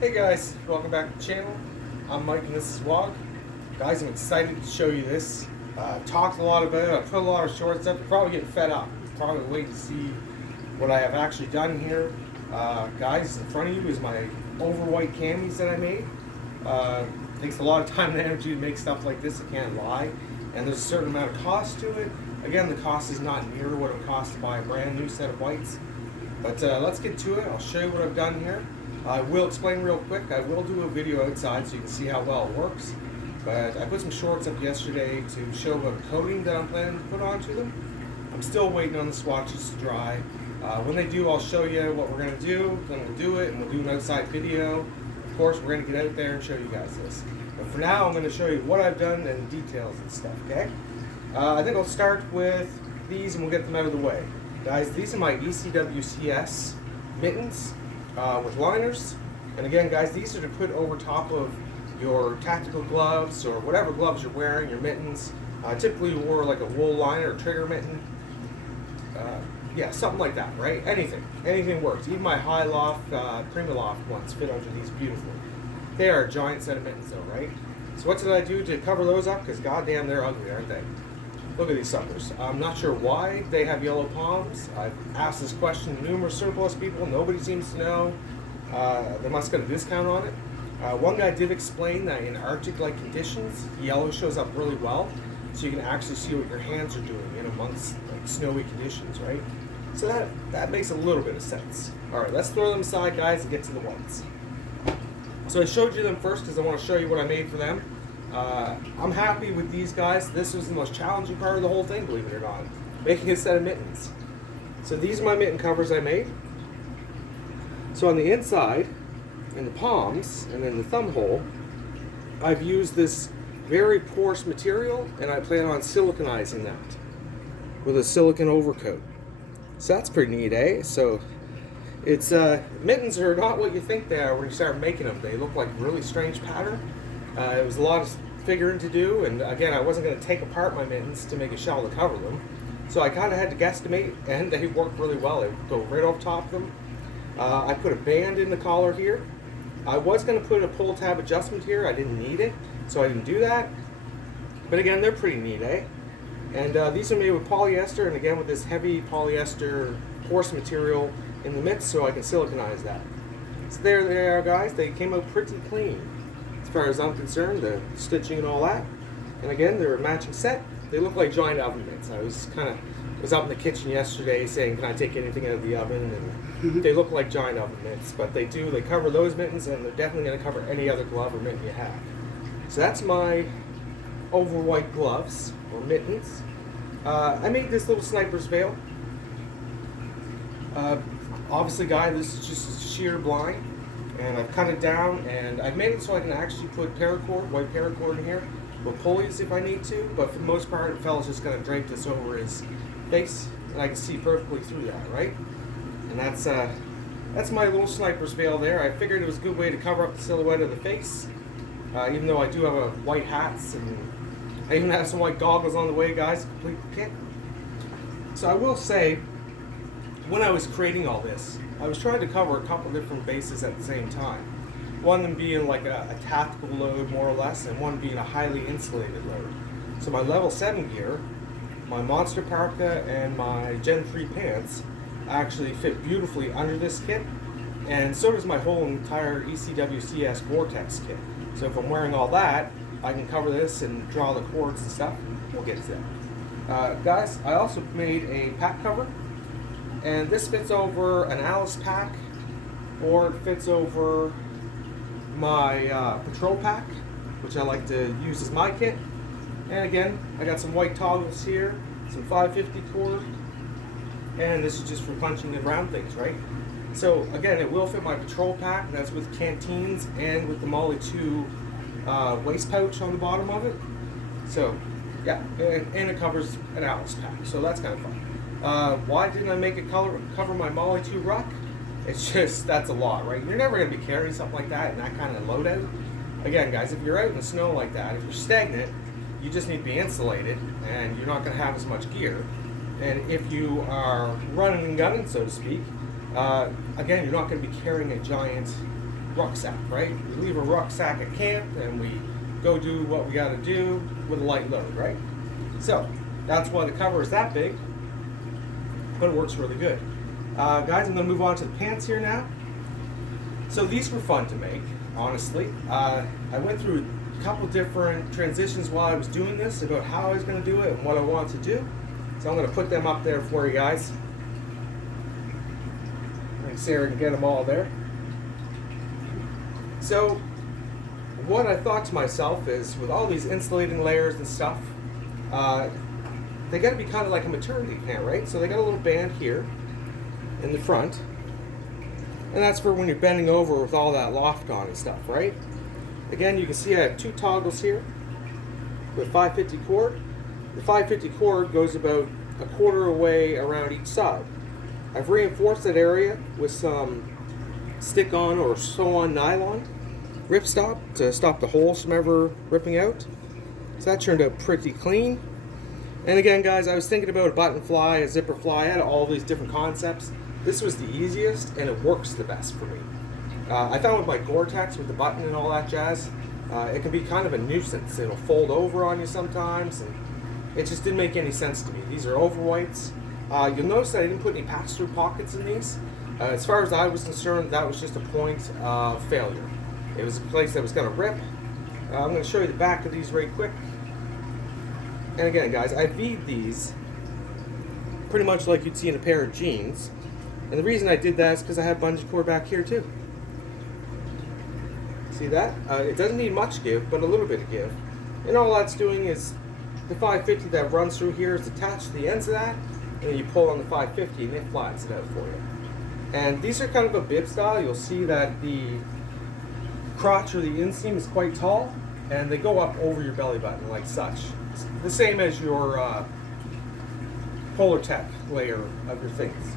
Hey guys, welcome back to the channel. I'm Mike and this is Vlog. Guys, I'm excited to show you this. I've talked a lot about it, I've put a lot of shorts up. You're probably getting fed up. You're probably waiting to see what I have actually done here. Guys, in front of you is my over white camis that I made. Takes a lot of time and energy to make stuff like this, I can't lie. And there's a certain amount of cost to it. Again, the cost is not near what it would cost to buy a brand new set of whites. But let's get to it. I'll show you what I've done here. I will explain real quick. I will do a video outside so you can see how well it works. But I put some shorts up yesterday to show a coating that I'm planning to put onto them. I'm still waiting on the swatches to dry. When they do, I'll show you what we're going to do. Then we'll do it and we'll do an outside video. Of course, we're going to get out there and show you guys this. But for now, I'm going to show you what I've done and details and stuff, okay? I think I'll start with these and we'll get them out of the way. Guys, these are my ECWCS mittens with liners. And again, guys, these are to put over top of your tactical gloves or whatever gloves you're wearing, your mittens. Typically you wore like a wool liner or trigger mitten. Yeah, something like that, right? Anything works. Even my high loft, Prima Loft ones fit under these beautifully. They are a giant set of mittens though, right? So what did I do to cover those up? Because goddamn, they're ugly, aren't they? Look at these suckers. I'm not sure why they have yellow palms. I've asked this question to numerous surplus people. Nobody seems to know. They must get a discount on it. One guy did explain that in Arctic-like conditions, yellow shows up really well, so you can actually see what your hands are doing in amongst like snowy conditions, right? So that makes a little bit of sense. All right, let's throw them aside, guys, and get to the whites. So I showed you them first because I want to show you what I made for them. I'm happy with these guys. This was the most challenging part of the whole thing, believe it or not, making a set of mittens. So these are my mitten covers I made. So on the inside, in the palms, and in the thumb hole, I've used this very porous material, and I plan on siliconizing that with a silicone overcoat. So that's pretty neat, eh? So it's mittens are not what you think they are when you start making them. They look like really strange pattern. It was a lot of figuring to do, and again, I wasn't going to take apart my mittens to make a shell to cover them. So I kind of had to guesstimate, and they worked really well. They go right off top of them. I put a band in the collar here. I was going to put a pull tab adjustment here. I didn't need it, so I didn't do that. But again, they're pretty neat, eh? And these are made with polyester, and again with this heavy polyester porous material in the mix, so I can siliconize that. So there they are, guys. They came out pretty clean as far as I'm concerned, the stitching and all that. And again, they're a matching set. They look like giant oven mitts. I was up in the kitchen yesterday saying, can I take anything out of the oven? And they look like giant oven mitts, but they do. They cover those mittens, and they're definitely going to cover any other glove or mitten you have. So that's my over white gloves or mittens. I made this little sniper's veil. Obviously, guys, this is just a sheer blind, and I've cut it down, and I've made it so I can actually put paracord, white paracord in here, with pulleys if I need to, but for the most part, the fella's just going to drape this over his face, and I can see perfectly through that, right? And that's my little sniper's veil there. I figured it was a good way to cover up the silhouette of the face, even though I do have a white hats, and I even have some white goggles on the way, guys, complete kit. So I will say, when I was creating all this, I was trying to cover a couple different bases at the same time. One of them being like a tactical load, more or less, and one being a highly insulated load. So my level 7 gear, my monster parka, and my Gen 3 pants actually fit beautifully under this kit, and so does my whole entire ECWCS Gore-Tex kit. So if I'm wearing all that, I can cover this and draw the cords and stuff. We'll get to that. Guys, I also made a pack cover, and this fits over an Alice pack, or it fits over my patrol pack, which I like to use as my kit. And again, I got some white toggles here, some 550 cord, and this is just for punching around things, right? So again, it will fit my patrol pack. That's with canteens and with the Molly 2 waist pouch on the bottom of it. So yeah, and it covers an Alice pack, so that's kind of fun. Why didn't I make it cover my Molly 2 ruck? It's just, that's a lot, right? You're never going to be carrying something like that and that kind of loadout. Again, guys, if you're out in the snow like that, if you're stagnant, you just need to be insulated, and you're not going to have as much gear. And if you are running and gunning, so to speak, again, you're not going to be carrying a giant rucksack, right? We leave a rucksack at camp and we go do what we got to do with a light load, right? So that's why the cover is that big, but it works really good. Guys, I'm going to move on to the pants here now. So these were fun to make, honestly. I went through a couple different transitions while I was doing this about how I was going to do it and what I wanted to do. So I'm going to put them up there for you guys. I think Sarah can get them all there. So what I thought to myself is, with all these insulating layers and stuff, they got to be kind of like a maternity pant, right? So they got a little band here in the front, and that's for when you're bending over with all that loft on and stuff, right? Again, you can see I have 2 toggles here with 550 cord. The 550 cord goes about a quarter away around each side. I've reinforced that area with some stick-on or sew-on nylon ripstop to stop the holes from ever ripping out. So that turned out pretty clean. And again, guys, I was thinking about a button fly, a zipper fly. I had all these different concepts. This was the easiest, and it works the best for me. I found with my Gore-Tex, with the button and all that jazz, it can be kind of a nuisance. It'll fold over on you sometimes, and it just didn't make any sense to me. These are over whites. You'll notice that I didn't put any pass-through pockets in these. As far as I was concerned, that was just a point of failure. It was a place that was going to rip. I'm going to show you the back of these right quick. And again, guys, I V'd these pretty much like you'd see in a pair of jeans. And the reason I did that is because I have bungee cord back here too. See that? It doesn't need much give, but a little bit of give. And all that's doing is the 550 that runs through here is attached to the ends of that, and then you pull on the 550 and it flattens it out for you. And these are kind of a bib style. You'll see that the crotch or the inseam is quite tall, and they go up over your belly button like such. It's the same as your Polartec layer of your things.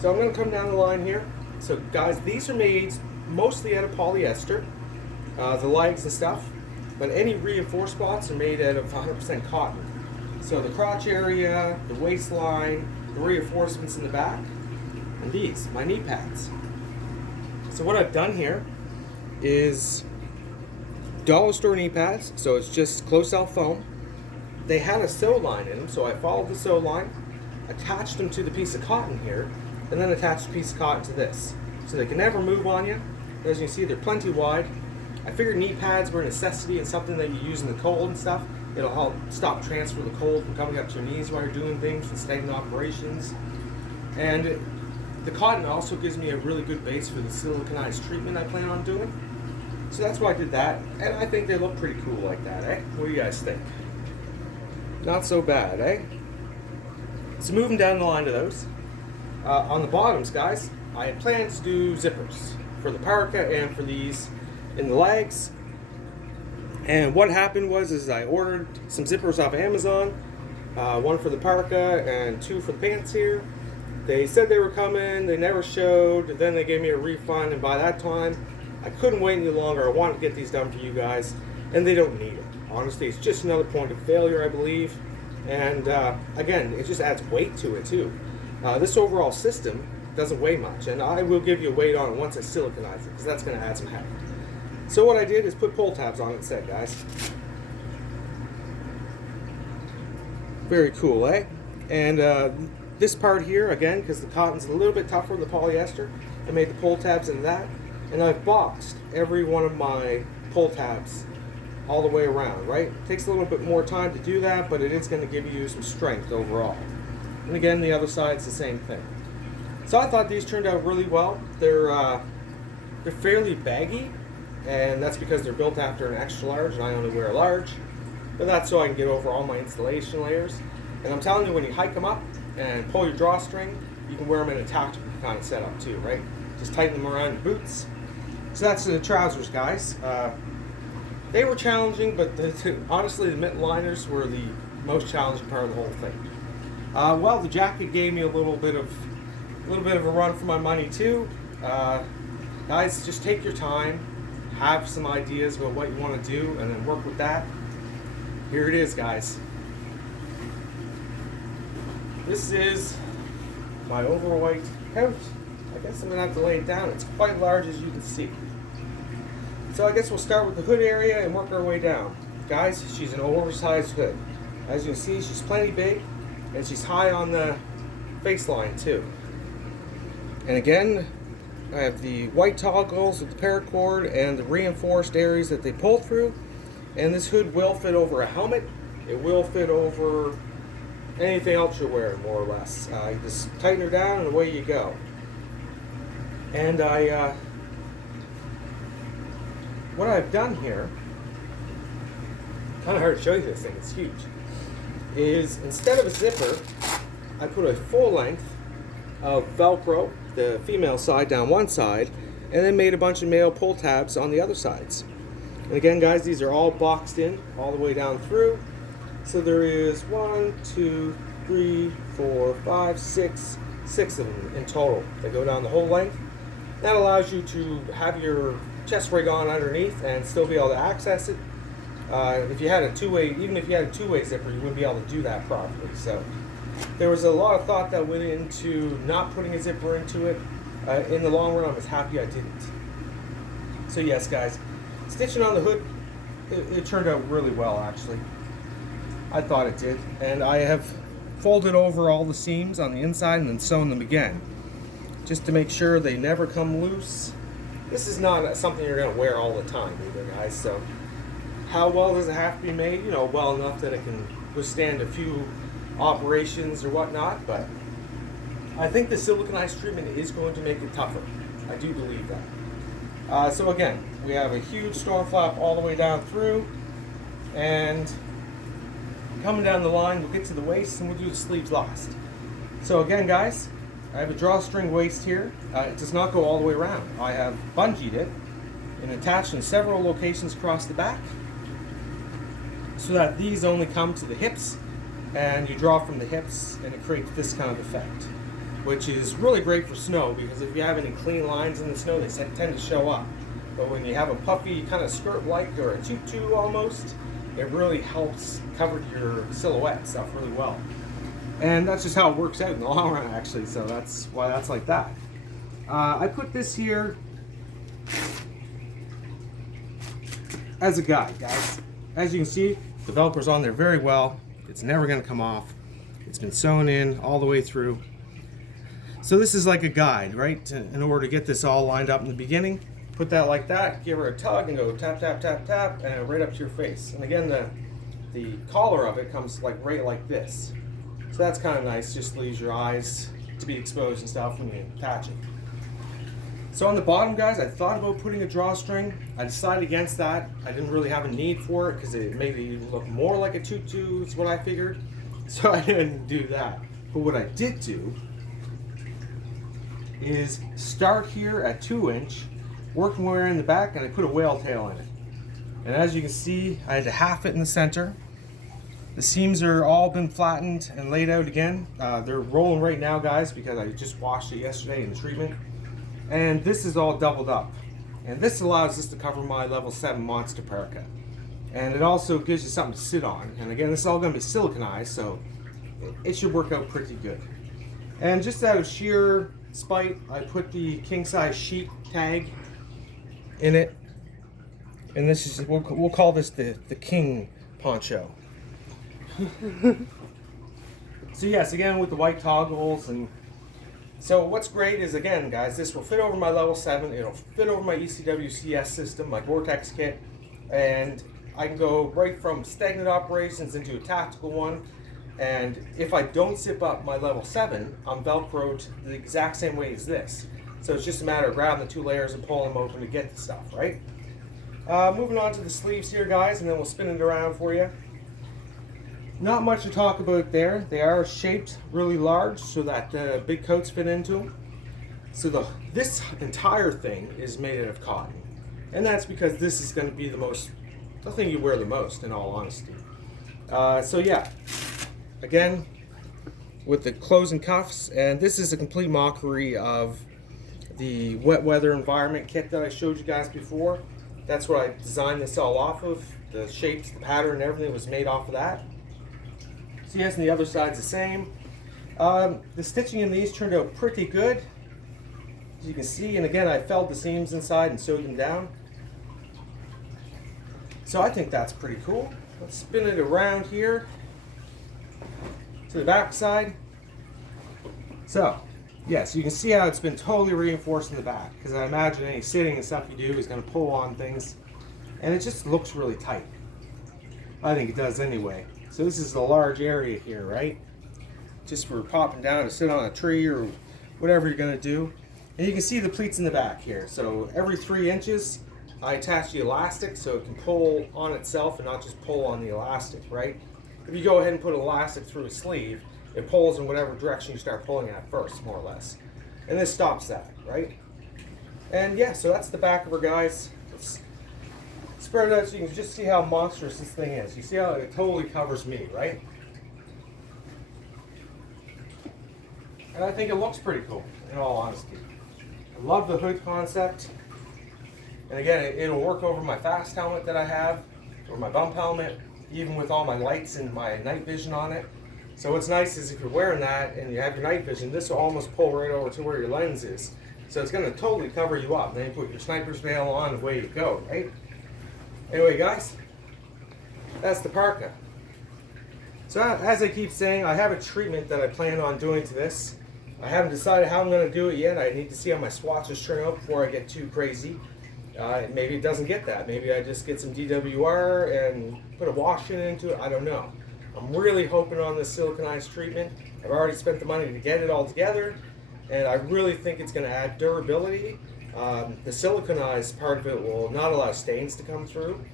So I'm going to come down the line here. So guys, these are made mostly out of polyester, the legs and stuff, but any reinforced spots are made out of 100% cotton. So the crotch area, the waistline, the reinforcements in the back, and these, my knee pads. So what I've done here is dollar store knee pads, so it's just close-cell foam. They had a sew line in them, so I followed the sew line, attached them to the piece of cotton here, and then attached a piece of cotton to this. So they can never move on you. As you can see, they're plenty wide. I figured knee pads were a necessity and something that you use in the cold and stuff. It'll help stop transfer the cold from coming up to your knees while you're doing things and staying in operations. And the cotton also gives me a really good base for the siliconized treatment I plan on doing. So that's why I did that. And I think they look pretty cool like that, eh? What do you guys think? Not so bad, eh? So moving down the line to those. On the bottoms, guys, I had planned to do zippers for the parka and for these in the legs. And what happened was I ordered some zippers off Amazon, one for the parka and 2 for the pants here. They said they were coming, they never showed, then they gave me a refund, and by that time, I couldn't wait any longer. I wanted to get these done for you guys, and they don't need it. Honestly, it's just another point of failure, I believe. And again, it just adds weight to it too. This overall system doesn't weigh much, and I will give you a weight on it once I siliconize it, because that's going to add some heft. So what I did is put pull tabs on it instead, guys. Very cool, eh? And this part here, again, because the cotton's a little bit tougher than the polyester, I made the pull tabs into that, and I've boxed every one of my pull tabs all the way around, right? It takes a little bit more time to do that, but it is going to give you some strength overall. And again, the other side's the same thing. So I thought these turned out really well. They're fairly baggy, and that's because they're built after an extra large, and I only wear a large. But that's so I can get over all my installation layers. And I'm telling you, when you hike them up and pull your drawstring, you can wear them in a tactical kind of setup too, right? Just tighten them around your boots. So that's the trousers, guys. They were challenging, but honestly, the mitten liners were the most challenging part of the whole thing. Well, the jacket gave me a little bit of a run for my money too. Guys, just take your time, have some ideas about what you want to do, and then work with that. Here it is, guys. This is my overweight coat. I guess I'm gonna have to lay it down. It's quite large, as you can see. So I guess we'll start with the hood area and work our way down. Guys, she's an oversized hood. As you can see, she's plenty big, and she's high on the face line too. And again, I have the white toggles with the paracord and the reinforced areas that they pull through. And this hood will fit over a helmet. It will fit over anything else you're wearing, more or less. You just tighten her down and away you go. And what I've done here, kind of hard to show you this thing, it's huge, is instead of a zipper, I put a full length of Velcro, the female side down one side, and then made a bunch of male pull tabs on the other sides. And again, guys, these are all boxed in all the way down through. So there is 1, 2, 3, 4, 5, 6 of them in total that go down the whole length. That allows you to have your chest rig on underneath and still be able to access it. If you had a two-way, even if you had a two-way zipper, you wouldn't be able to do that properly. So there was a lot of thought that went into not putting a zipper into it. In the long run, I was happy I didn't. So yes, guys, stitching on the hood, it turned out really well, actually. I thought it did. And I have folded over all the seams on the inside and then sewn them again, just to make sure they never come loose. This is not something you're going to wear all the time either, guys. So how well does it have to be made? You know, well enough that it can withstand a few operations or whatnot, but I think the siliconized treatment is going to make it tougher. I do believe that. So again, we have a huge storm flap all the way down through, and coming down the line, we'll get to the waist and we'll do the sleeves last. So again, guys, I have a drawstring waist here. It does not go all the way around. I have bungeed it and attached in several locations across the back so that these only come to the hips, and you draw from the hips and it creates this kind of effect, which is really great for snow, because if you have any clean lines in the snow, they tend to show up. But when you have a puffy kind of skirt-like or a tutu almost, it really helps cover your silhouette stuff really well. And that's just how it works out in the long run, actually, so that's why that's like that. I put this here as a guide, guys. As you can see, the Velcro's on there very well. It's never going to come off. It's been sewn in all the way through. So this is like a guide, right? In order to get this all lined up in the beginning, put that like that, give her a tug and go tap, tap, tap, tap, and right up to your face. And again, the collar of it comes like right like this. So that's kind of nice, just leaves your eyes to be exposed and stuff when you attach it. So on the bottom, guys, I thought about putting a drawstring. I decided against that. I didn't really have a need for it because it made it look more like a tutu, is what I figured. So I didn't do that. But what I did do is start here at 2-inch, work my way in the back, and I put a whale tail in it. And as you can see, I had to half it in the center. The seams are all been flattened and laid out again. They're rolling right now, guys, because I just washed it yesterday in the treatment. And this is all doubled up. And this allows us to cover my level 7 monster parka. And it also gives you something to sit on. And again, this is all going to be siliconized, so it should work out pretty good. And just out of sheer spite, I put the king size sheet tag in it. And this is, we'll call this the king poncho. So yes, again with the white toggles. And so what's great is, again, guys, this will fit over my level 7. It'll fit over my ECW CS system, my Vortex kit, and I can go right from stagnant operations into a tactical one. And if I don't zip up my level 7, I'm Velcroed the exact same way as this. So it's just a matter of grabbing the 2 layers and pulling them open to get the stuff, right? Moving on to the sleeves here, guys, and then we'll spin it around for you. Not much to talk about there. They are shaped really large so that the big coats fit into them. So this entire thing is made out of cotton. And that's because this is going to be the thing you wear the most, in all honesty. So yeah, again, with the closing cuffs, and this is a complete mockery of the wet weather environment kit that I showed you guys before. That's what I designed this all off of. The shapes, the pattern, everything was made off of that. So yes, and the other side's the same. The stitching in these turned out pretty good, as you can see. And again, I felled the seams inside and sewed them down. So I think that's pretty cool. Let's spin it around here to the back side. So, yes, you can see how it's been totally reinforced in the back, because I imagine any sitting and stuff you do is going to pull on things, and it just looks really tight. I think it does anyway. So this is a large area here, right? Just for popping down to sit on a tree or whatever you're going to do. And you can see the pleats in the back here. So every 3 inches, I attach the elastic so it can pull on itself and not just pull on the elastic, right? If you go ahead and put elastic through a sleeve, it pulls in whatever direction you start pulling at first, more or less. And this stops that, right? And yeah, so that's the back of her, guys. Let's spread it out so you can just see how monstrous this thing is. You see how it totally covers me, right? And I think it looks pretty cool, in all honesty. I love the hood concept. And again, it'll work over my fast helmet that I have, or my bump helmet, even with all my lights and my night vision on it. So what's nice is if you're wearing that and you have your night vision, this will almost pull right over to where your lens is. So it's going to totally cover you up. Then you put your sniper's veil on and away you go, right? Anyway, guys, that's the parka. So as I keep saying, I have a treatment that I plan on doing to this. I haven't decided how I'm going to do it yet. I need to see how my swatches turn out before I get too crazy. Maybe it doesn't get that. Maybe I just get some DWR and put a wash in into it. I don't know. I'm really hoping on this siliconized treatment. I've already spent the money to get it all together, and I really think it's going to add durability. The siliconized part of it will not allow stains to come through,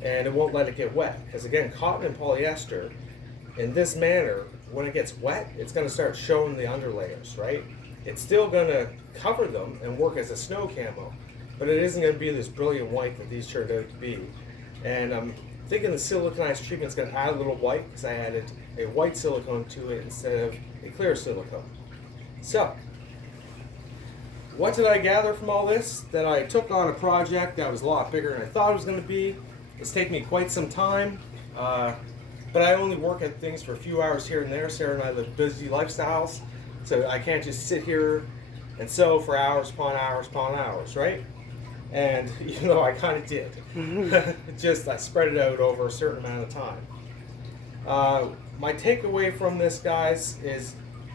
and it won't let it get wet. Because again, cotton and polyester, in this manner, when it gets wet, it's going to start showing the underlayers, right? It's still going to cover them and work as a snow camo, but it isn't going to be this brilliant white that these turned out to be. And I'm thinking the siliconized treatment is going to add a little white because I added a white silicone to it instead of a clear silicone. So, what did I gather from all this? That I took on a project that was a lot bigger than I thought it was going to be. It's taken me quite some time, but I only work at things for a few hours here and there. Sarah and I live busy lifestyles, so I can't just sit here and sew for hours upon hours upon hours, right? And even though I kind of did, I spread it out over a certain amount of time. My takeaway from this, guys, is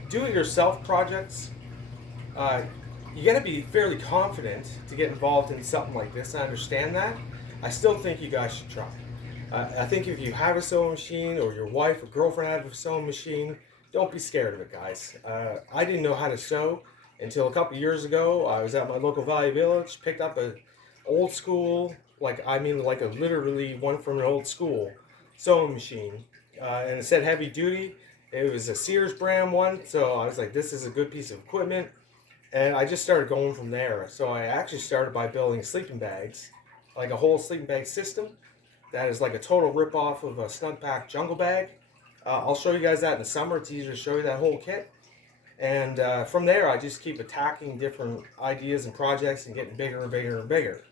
do-it-yourself projects. You got to be fairly confident to get involved in something like this. I understand that. I still think you guys should try. I think if you have a sewing machine, or your wife or girlfriend have a sewing machine, don't be scared of it, guys. I didn't know how to sew until a couple years ago. I was at my local Valley Village, picked up a old school, like a literally one from an old school sewing machine, and it said heavy duty. It was a Sears brand one, so I was like, this is a good piece of equipment, and I just started going from there. So I actually started by building sleeping bags, like a whole sleeping bag system that is like a total rip-off of a Snug Pack jungle bag. I'll show you guys that in the summer. It's easier to show you that whole kit. And from there, I just keep attacking different ideas and projects and getting bigger and bigger and bigger.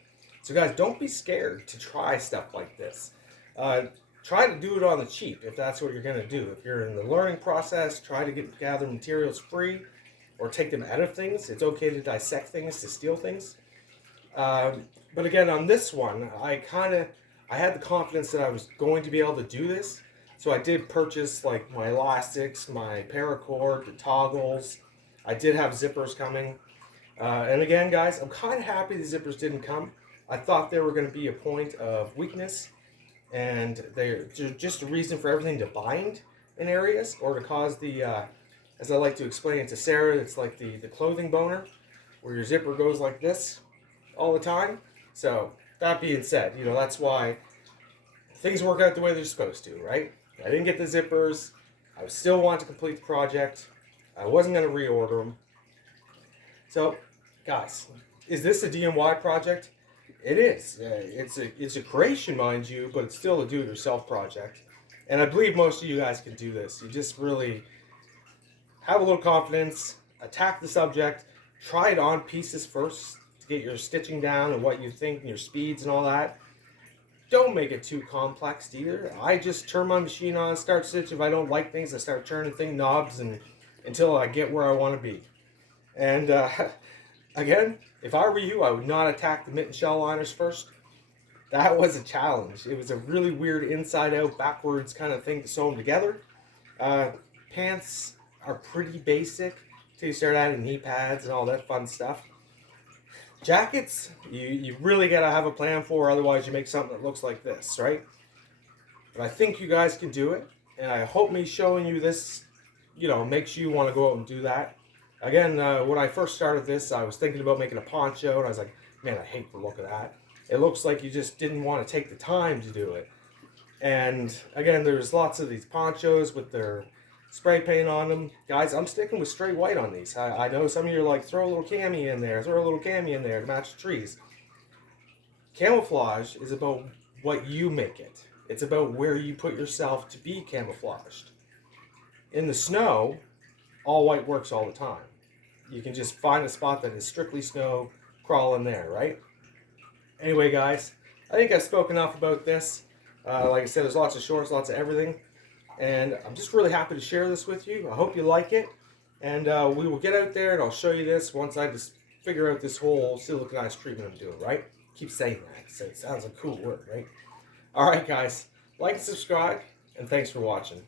So guys, don't be scared to try stuff like this. Try to do it on the cheap if that's what you're going to do. If you're in the learning process, try to gather materials free or take them out of things. It's okay to dissect things, to steal things. But again, on this one, I had the confidence that I was going to be able to do this. So I did purchase like my elastics, my paracord, the toggles. I did have zippers coming. And again, guys, I'm kind of happy the zippers didn't come. I thought they were going to be a point of weakness, and they're just a reason for everything to bind in areas, or to cause the, as I like to explain it to Sarah, it's like the clothing boner, where your zipper goes like this all the time. So that being said, that's why things work out the way they're supposed to, right? I didn't get the zippers. I still want to complete the project. I wasn't going to reorder them. So, guys, is this a DIY project? It is. It's a creation, mind you, but it's still a do-it-yourself project. And I believe most of you guys can do this. You just really have a little confidence, attack the subject, try it on pieces first to get your stitching down and what you think and your speeds and all that. Don't make it too complex either. I just turn my machine on, start stitching. If I don't like things, I start turning knobs until I get where I want to be. And again, if I were you, I would not attack the mitten shell liners first. That was a challenge. It was a really weird inside out, backwards kind of thing to sew them together. Uh, Pants are pretty basic till you start adding knee pads and all that fun stuff. Jackets, you really gotta have a plan for, otherwise you make something that looks like this, right? But I think you guys can do it, and I hope me showing you this, makes you want to go out and do that. Again, when I first started this, I was thinking about making a poncho, and I was like, man, I hate the look of that. It looks like you just didn't want to take the time to do it. And again, there's lots of these ponchos with their spray paint on them. Guys, I'm sticking with straight white on these. I know some of you are like, throw a little cami in there, throw a little cami in there to match the trees. Camouflage is about what you make it. It's about where you put yourself to be camouflaged. In the snow, all white works all the time. You can just find a spot that is strictly snow, crawl in there, right? Anyway, guys, I think I've spoken enough about this. Like I said, there's lots of shorts, lots of everything. And I'm just really happy to share this with you. I hope you like it. And we will get out there and I'll show you this once I just figure out this whole siliconized treatment I'm doing, right? Keep saying that, so it sounds like a cool word, right? All right, guys, like and subscribe, and thanks for watching.